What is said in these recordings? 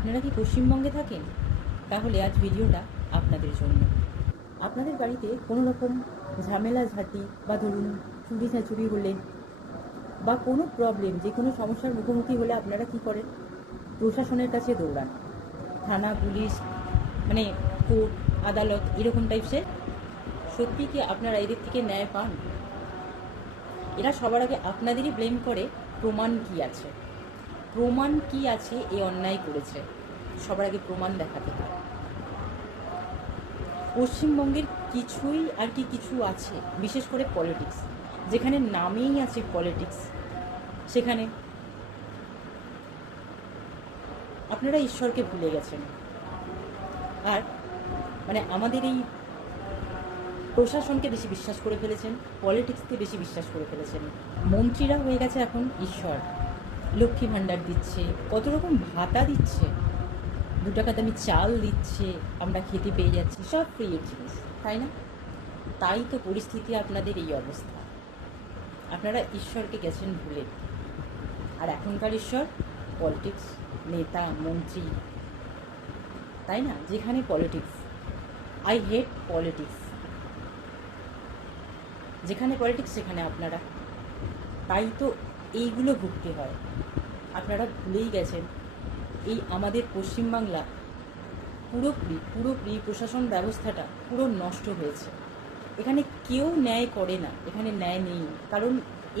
আপনারা কি পশ্চিমবঙ্গে থাকেন? তাহলে আজ ভিডিওটা আপনাদের জন্য। আপনাদের বাড়িতে কোনো রকম ঝামেলা ঝাঁটি বা ধরুন চুরি চাঁচুরি হলে বা কোনো প্রবলেম, যে কোনো সমস্যার মুখোমুখি হলে আপনারা কি করেন? প্রশাসনের কাছে দৌড়ান। থানা, পুলিশ, মানে কোর্ট, আদালত, এরকম টাইপসের। সত্যি কি আপনারা এদের থেকে ন্যায় পান? এরা সবার আগে আপনাদেরই ব্লেম করে। প্রমাণ কি আছে? প্রমাণ কি আছে এই অন্যায় করেছে? সবার আগে প্রমাণ দেখাতে হয়। পশ্চিমবঙ্গের কিছুই আর কি কিছু আছে, বিশেষ করে পলিটিক্স, যেখানে নামেই আছে পলিটিক্স, সেখানে আপনারা ঈশ্বরকে ভুলে গেছেন। আর মানে আমাদের এই প্রশাসনকে বেশি বিশ্বাস করে ফেলেছেন, পলিটিক্সকে বেশি বিশ্বাস করে ফেলেছেন। মন্ত্রীরা হয়ে গেছে এখন ঈশ্বর। লক্ষ্মী ভাণ্ডার দিচ্ছে, কত রকম ভাতা দিচ্ছে, 2 টাকা দামি চাল দিচ্ছে, আমরা খেতে পেয়ে যাচ্ছি, সব ফ্রি জিনিস, তাই না? তাই তো পরিস্থিতি আপনাদের এই অবস্থা। আপনারা ঈশ্বরকে গেছেন ভুলে। আর এখনকার ঈশ্বর পলিটিক্স, নেতা, মন্ত্রী, তাই না? যেখানে পলিটিক্স, আই হেট পলিটিক্স। যেখানে পলিটিক্স সেখানে আপনারা। তাই তো এইগুলো ভুগতে হয়। আপনারা ভুলেই গেছেন এই আমাদের পশ্চিমবাংলা পুরোপুরি প্রশাসন ব্যবস্থাটা পুরো নষ্ট হয়েছে। এখানে কেউ ন্যায় করে না, এখানে ন্যায় নেই। কারণ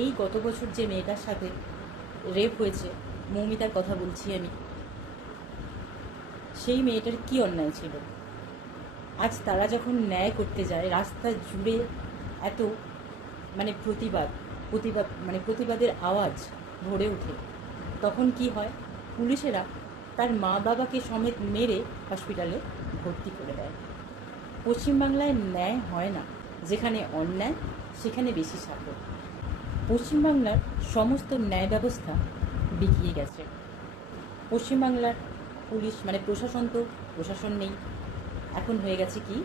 এই গত বছর যে মেয়েটার সাথে রেপ হয়েছে, মৌমিতার কথা বলছি আমি, সেই মেয়েটার কি অন্যায় ছিল? আজ তারা যখন ন্যায় করতে যায়, রাস্তা জুড়ে এত মানে প্রতিবাদের আওয়াজ ভরে ওঠে, তখন কি হয়? পুলিশেরা তার মা বাবাকে সমেত মেরে হসপিটালে ভর্তি করে দেয়। পশ্চিমবাংলায় ন্যায় হয় না, যেখানে অন্যায় সেখানে বেশি শাসক। পশ্চিমবাংলার সমস্ত ন্যায় ব্যবস্থা বিকিয়ে গেছে। পশ্চিমবাংলার পুলিশ মানে প্রশাসন নেই। এখন হয়ে গেছে কি,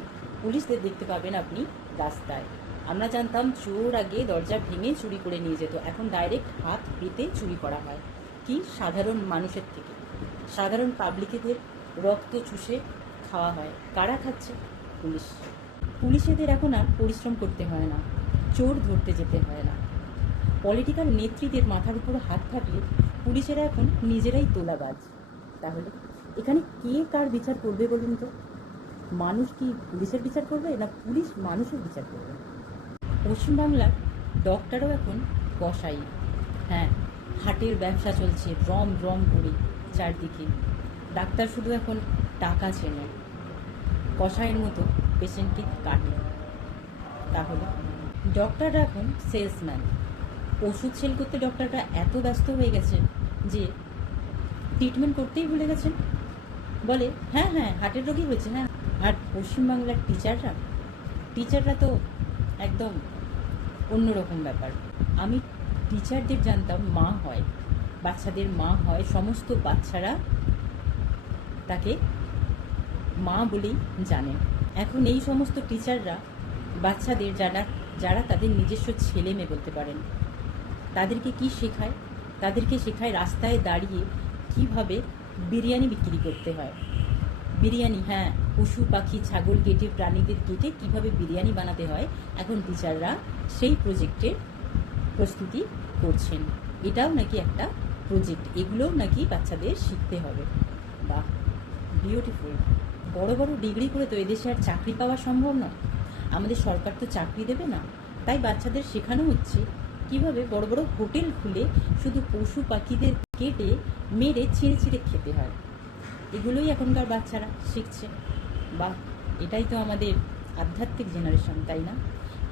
পুলিশদের দেখতে পাবেন আপনি রাস্তায়। আমরা জানতাম চোর আগে দরজা ভেঙে চুরি করে নিয়ে যেত, এখন ডাইরেক্ট হাত পেতে চুরি করা হয়। কি? সাধারণ মানুষের থেকে, সাধারণ পাবলিকেদের রক্ত চুষে খাওয়া হয়। কারা খাচ্ছে? পুলিশ। পুলিশেদের এখন আর পরিশ্রম করতে হয় না, চোর ধরতে যেতে হয় না। পলিটিক্যাল নেত্রীদের মাথার উপর হাত থাকলে পুলিশেরা এখন নিজেরাই তোলাবাজ। তাহলে এখানে কে কার বিচার করবে বলুন তো? মানুষ কি পুলিশের বিচার করবে, না পুলিশ মানুষের বিচার করবে? পশ্চিমবাংলার ডক্টরও এখন কসাই। হ্যাঁ, হাটের ব্যবসা চলছে রম রম করে চারদিকে। ডাক্তার শুধু এখন টাকা চেনে, কসাইয়ের মতো পেশেন্টকে কাটে। তাহলে ডক্টররা এখন সেলসম্যান। ওষুধ সেল করতে ডক্টররা এত ব্যস্ত হয়ে গেছেন যে ট্রিটমেন্ট করতেই ভুলে গেছেন। বলে হ্যাঁ হ্যাঁ হার্টের রোগী হয়েছে, হ্যাঁ। আর পশ্চিমবাংলার টিচাররা তো একদম অন্যরকম ব্যাপার। আমি টিচারদের জানতাম মা হয়, বাচ্চাদের মা হয়, সমস্ত বাচ্চারা তাকে মা বলেই জানেন। এখন এই সমস্ত টিচাররা বাচ্চাদের যারা তাদের নিজস্ব ছেলে মেয়ে বলতে পারেন, তাদেরকে কি শেখায়? তাদেরকে শেখায় রাস্তায় দাঁড়িয়ে কিভাবে বিরিয়ানি বিক্রি করতে হয়। বিরিয়ানি, হ্যাঁ, পশু পাখি ছাগল কেটে, প্রাণীদের কেটে কিভাবে বিরিয়ানি বানাতে হয়, এখন টিচাররা সেই প্রজেক্টের প্রস্তুতি করছেন। এটাও নাকি একটা প্রজেক্ট, এগুলোও নাকি বাচ্চাদের শিখতে হবে। বাহ, বিউটিফুল। বড় বড় ডিগ্রি করে তো এদেশে আর চাকরি পাওয়া সম্ভব নয়। আমাদের সরকার তো চাকরি দেবে না, তাই বাচ্চাদের শেখানো হচ্ছে কিভাবে বড় বড় হোটেল খুলে শুধু পশু পাখিদের কেটে মেরে ছিঁড়ে ছিঁড়ে খেতে হয়। এগুলোই এখনকার বাচ্চারা শিখছে। বাহ, এটাই তো আমাদের আধ্যাত্মিক জেনারেশন, তাই না?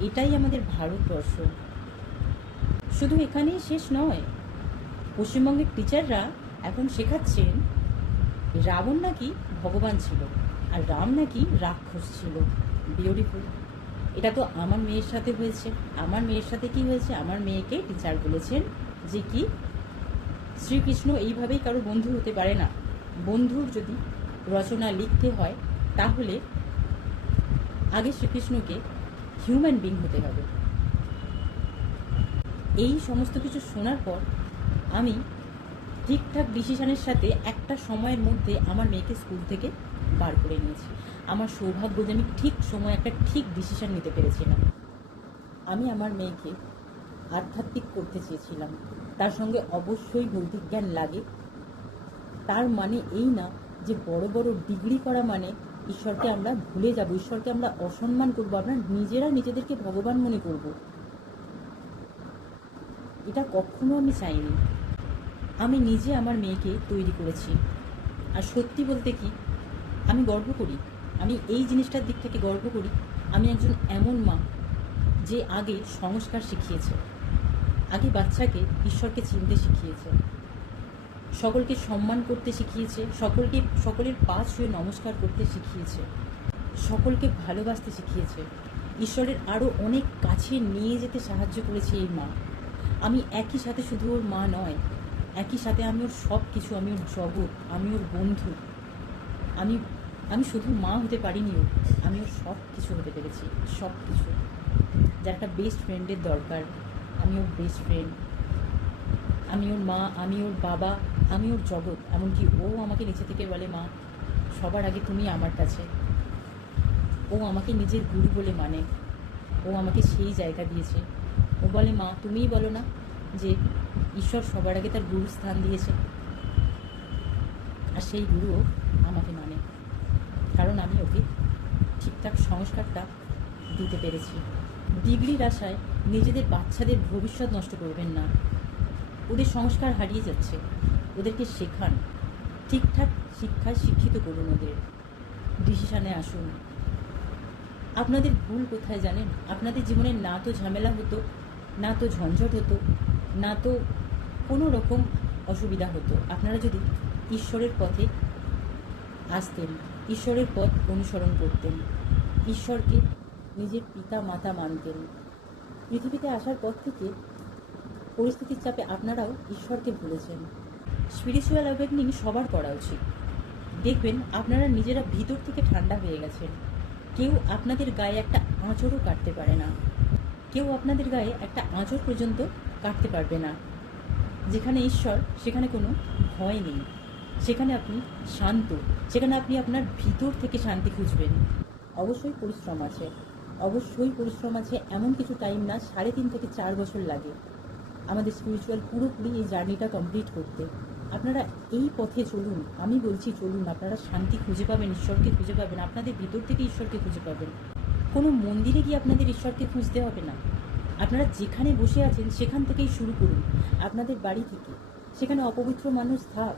এটাই আমাদের ভারতবর্ষ। শুধু এখানেই শেষ নয়, পশ্চিমবঙ্গের টিচাররা এখন শেখাচ্ছেন রাবণ নাকি ভগবান ছিল আর রাম নাকি রাক্ষস ছিল। বিউটিফুল। এটা তো আমার মেয়ের সাথে হয়েছে। আমার মেয়ের সাথে কি হয়েছে? আমার মেয়েকে টিচার বলেছেন যে কি শ্রীকৃষ্ণ এইভাবেই কারো বন্ধু হতে পারে না। বন্ধুর যদি রচনা লিখতে হয় তাহলে আগে শ্রীকৃষ্ণকে হিউম্যান বিং হতে হবে। এই সমস্ত কিছু শোনার পর আমি ঠিকঠাক ডিসিশনের সাথে একটা সময়ের মধ্যে আমার মেয়েকে স্কুল থেকে বার করে নিয়েছি। আমার সৌভাগ্য যে আমি ঠিক সময় একটা ঠিক ডিসিশন নিতে পেরেছিলাম। আমি আমার মেয়েকে আধ্যাত্মিক করতে চেয়েছিলাম, তার সঙ্গে অবশ্যই ভৌতিক জ্ঞান লাগে। তার মানে এই না যে বড় বড় ডিগ্রি করা মানে ঈশ্বরকে আমরা ভুলে যাব, ঈশ্বরকে আমরা অসম্মান করবো, আমরা নিজেরা নিজেদেরকে ভগবান মনে করব। এটা কখনো আমি চাইনি। আমি নিজে আমার মেয়েকে তৈরি করেছি। আর সত্যি বলতে কি, আমি গর্ব করি, আমি এই জিনিসটার দিক থেকে গর্ব করি। আমি একজন এমন মা যে আগে সংস্কার শিখিয়েছে, আগে বাচ্চাকে ঈশ্বরকে চিনতে শিখিয়েছে, সকলকে সম্মান করতে শিখিয়েছে, সকলের পা ছুঁয়ে নমস্কার করতে শিখিয়েছে, সকলকে ভালোবাসতে শিখিয়েছে, ঈশ্বরের আরও অনেক কাছে নিয়ে যেতে সাহায্য করেছে এই মা। আমি একই সাথে শুধু ওর মা নয়, একই সাথে আমি ওর সব কিছু, আমি ওর জগৎ, আমি ওর বন্ধু। আমি আমি শুধু মা হতে পারিনি, ওর আমি ওর সব কিছু হতে পেরেছি, সব কিছু। যার একটা বেস্ট ফ্রেন্ডের দরকার, আমি ওর বেস্ট ফ্রেন্ড, আমি ওর মা, আমি ওর বাবা, আমি ওর জগৎ। এমনকি ও আমাকে নিচে থেকে বলে, মা সবার আগে তুমি আমার কাছে। ও আমাকে নিজের গুরু বলে মানে, ও আমাকে সেই জায়গা দিয়েছে। ও বলে, মা তুমিই বলো না যে ঈশ্বর সবার আগে তার গুরু স্থান দিয়েছে। আর সেই গুরুও আমাকে মানে, কারণ আমি ওকে ঠিকঠাক সংস্কারটা দিতে পেরেছি। ডিগ্রির আশায় নিজেদের বাচ্চাদের ভবিষ্যৎ নষ্ট করবেন না। ওদের সংস্কার হারিয়ে যাচ্ছে, ওদেরকে শেখান, ঠিকঠাক শিক্ষায় শিক্ষিত করুন, ওদের ডিসিশানে আসুন। আপনাদের ভুল কোথায় জানেন? আপনাদের জীবনে না তো ঝামেলা হতো, না তো ঝঞ্ঝট হতো, না তো কোনো রকম অসুবিধা হতো, আপনারা যদি ঈশ্বরের পথে আসতেন, ঈশ্বরের পথ অনুসরণ করতেন, ঈশ্বরকে নিজের পিতা মাতা মানতেন। পৃথিবীতে আসার পর থেকে পরিস্থিতির চাপে আপনারাও ঈশ্বরকে ভুলেছেন। স্পিরিচুয়াল অ্যাওয়েকনিং সবার করা উচিত। দেখবেন আপনারা নিজেরা ভিতর থেকে ঠান্ডা হয়ে গেছেন। কেউ আপনাদের গায়ে একটা আঁচড়ও কাটতে পারে না, কেউ আপনাদের গায়ে একটা আঁচড় পর্যন্ত কাটতে পারবে না। যেখানে ঈশ্বর, সেখানে কোনো ভয় নেই, সেখানে আপনি শান্ত, সেখানে আপনি আপনার ভিতর থেকে শান্তি খুঁজবেন। অবশ্যই পরিশ্রম আছে, অবশ্যই পরিশ্রম আছে। এমন কিছু টাইম না, 3.5 থেকে 4 বছর লাগে আমাদের স্পিরিচুয়াল পুরোপুরি এই জার্নিটা কমপ্লিট করতে। আপনারা এই পথে চলুন, আমি বলছি চলুন, আপনারা শান্তি খুঁজে পাবেন, ঈশ্বরকে খুঁজে পাবেন, আপনাদের ভিতর থেকে ঈশ্বরকে খুঁজে পাবেন। কোনো মন্দিরে গিয়ে আপনাদের ঈশ্বরকে খুঁজতে হবে না। আপনারা যেখানে বসে আছেন সেখান থেকেই শুরু করুন, আপনাদের বাড়ি থেকে। সেখানে অপবিত্র মানুষ থাক,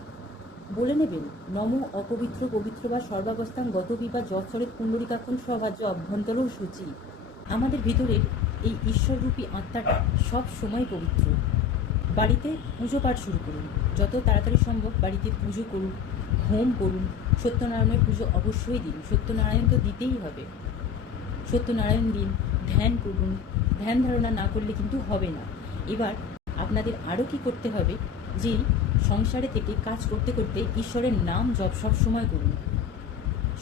বলে নেবেন, নম অপবিত্র পবিত্র বা সর্বাবস্থান গতবি বা যৎসরের পুণ্ডরিকাক্ষণ সভাজ্য অভ্যন্তরও সূচি। আমাদের ভিতরের এই ঈশ্বররূপী আত্মাটা সব সময় পবিত্র। বাড়িতে পুজো পাঠ শুরু করুন, যত তাড়াতাড়ি সম্ভব বাড়িতে পুজো করুন, হোম করুন। সত্যনারায়ণের পুজো অবশ্যই দিন, সত্যনারায়ণ তো দিতেই হবে। সত্যনারায়ণ দিন, ধ্যান করুন। ধ্যান ধারণা না করলে কিন্তু হবে না। এবার আপনাদের আরও কি করতে হবে, যে সংসারে থেকে কাজ করতে করতে ঈশ্বরের নাম জপ সব সময় করুন,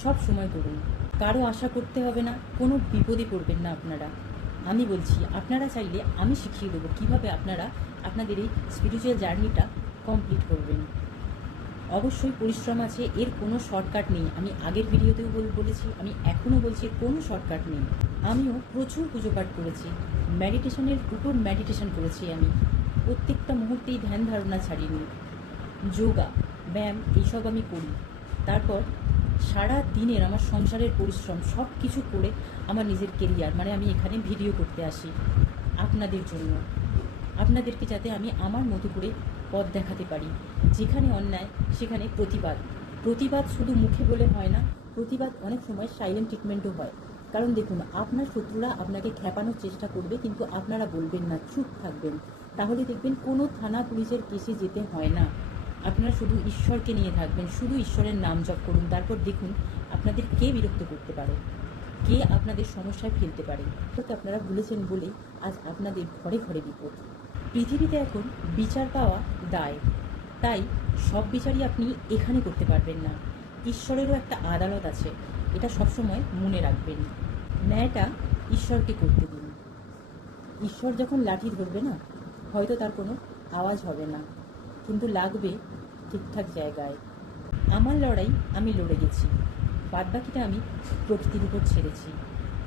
সব সময় করুন। কারো আশা করতে হবে না, কোনো বিপদে পড়বেন না আপনারা। আমি বলছি, আপনারা চাইলে আমি শিখিয়ে দেবো কীভাবে আপনারা আপনাদের এই স্পিরিচুয়াল জার্নিটা কমপ্লিট করবেন। অবশ্যই পরিশ্রম আছে, এর কোনো শর্টকাট নেই। আমি আগের ভিডিওতেও বলেছি, আমি এখনও বলছি, এর কোনো শর্টকাট নেই। আমিও প্রচুর পুজো পাঠ করেছি, মেডিটেশনের উপর মেডিটেশন করেছি, আমি প্রত্যেকটা মুহূর্তেই ধ্যান ধারণা ছাড়িনি, যোগা ব্যায়াম এইসব আমি করি। তারপর সারা দিনের আমার সংসারের পরিশ্রম সব কিছু করে আমার নিজের কেরিয়ার, মানে আমি এখানে ভিডিও করতে আসি আপনাদের জন্য, আপনাদেরকে যাতে আমি আমার মতো করে পথ দেখাতে পারি। যেখানে অন্যায় সেখানে প্রতিবাদ। প্রতিবাদ শুধু মুখে বলে হয় না, প্রতিবাদ অনেক সময় সাইলেন্ট ট্রিটমেন্টও হয়। কারণ দেখুন, আপনার শত্রুরা আপনাকে খেপানোর চেষ্টা করবে, কিন্তু আপনারা বলবেন না, চুপ থাকবেন। তাহলে দেখবেন কোনো থানা পুলিশের কেসে যেতে হয় না। আপনারা শুধু ঈশ্বরকে নিয়ে থাকবেন, শুধু ঈশ্বরের নাম জপ করুন। তারপর দেখুন আপনাদের কে বিরক্ত করতে পারে, কে আপনাদের সমস্যায় ফেলতে পারে। হয়তো আপনারা ভুলেছেন বলেই আজ আপনাদের ঘরে ঘরে বিপদ। পৃথিবীতে এখন বিচার পাওয়া দায়, তাই সব বিচারই আপনি এখানে করতে পারবেন না। ঈশ্বরেরও একটা আদালত আছে, এটা সবসময় মনে রাখবেন। ন্যায়টা ঈশ্বরকে করতে দিন। ঈশ্বর যখন লাঠি ধরবে না, হয়তো তার কোনো আওয়াজ হবে না, কিন্তু লাগবে ঠিকঠাক জায়গায়। আমার লড়াই আমি লড়ে গেছি, বাদবাকিটা আমি প্রকৃতির উপর ছেড়েছি।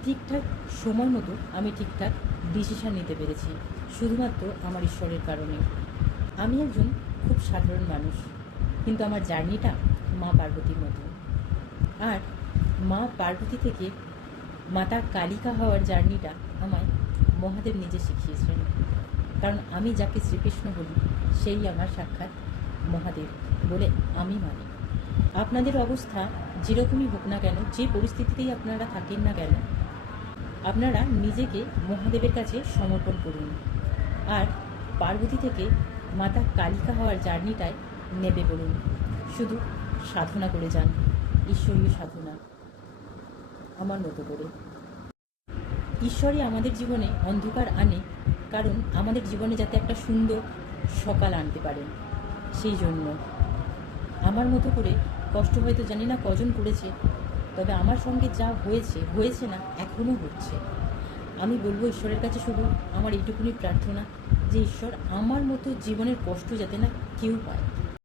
ঠিকঠাক সময় মতো আমি ঠিকঠাক ডিসিশন নিতে পেরেছি, শুধুমাত্র আমার ঈশ্বরের কারণে। আমি একজন খুব সাধারণ মানুষ, কিন্তু আমার জার্নিটা মা পার্বতীর মতো। আর মা পার্বতী থেকে মাতা কালিকা হওয়ার জার্নিটা আমায় মহাদেব নিজে শিখিয়েছেন। কারণ আমি যাকে শ্রীকৃষ্ণ বলি সেই আমার সাক্ষাৎ মহাদেব বলে আমি মানি। আপনাদের অবস্থা যেরকমই হোক না কেন, যে পরিস্থিতিতেই আপনারা থাকেন না কেন, আপনারা নিজেকে মহাদেবের কাছে সমর্পণ করুন। আর পার্বতী থেকে মাতা কালিকা হওয়ার জার্নিটায় নেবে বলুন। শুধু সাধনা করে যান, ঈশ্বরীয় সাধনা, আমার মতো করে। ঈশ্বরই আমাদের জীবনে অন্ধকার আনে, কারণ আমাদের জীবনে যাতে একটা সুন্দর সকাল আনতে পারেন। সেই জন্য আমার মতো করে কষ্ট হয়তো জানি না কজন করেছে, তবে আমার সঙ্গে যা হয়েছে না, এখনও হচ্ছে। আমি বলবো ঈশ্বরের কাছে শুধু আমার এইটুকুনি প্রার্থনা যে ঈশ্বর আমার মতো জীবনের কষ্ট যাতে না কেউ পায়।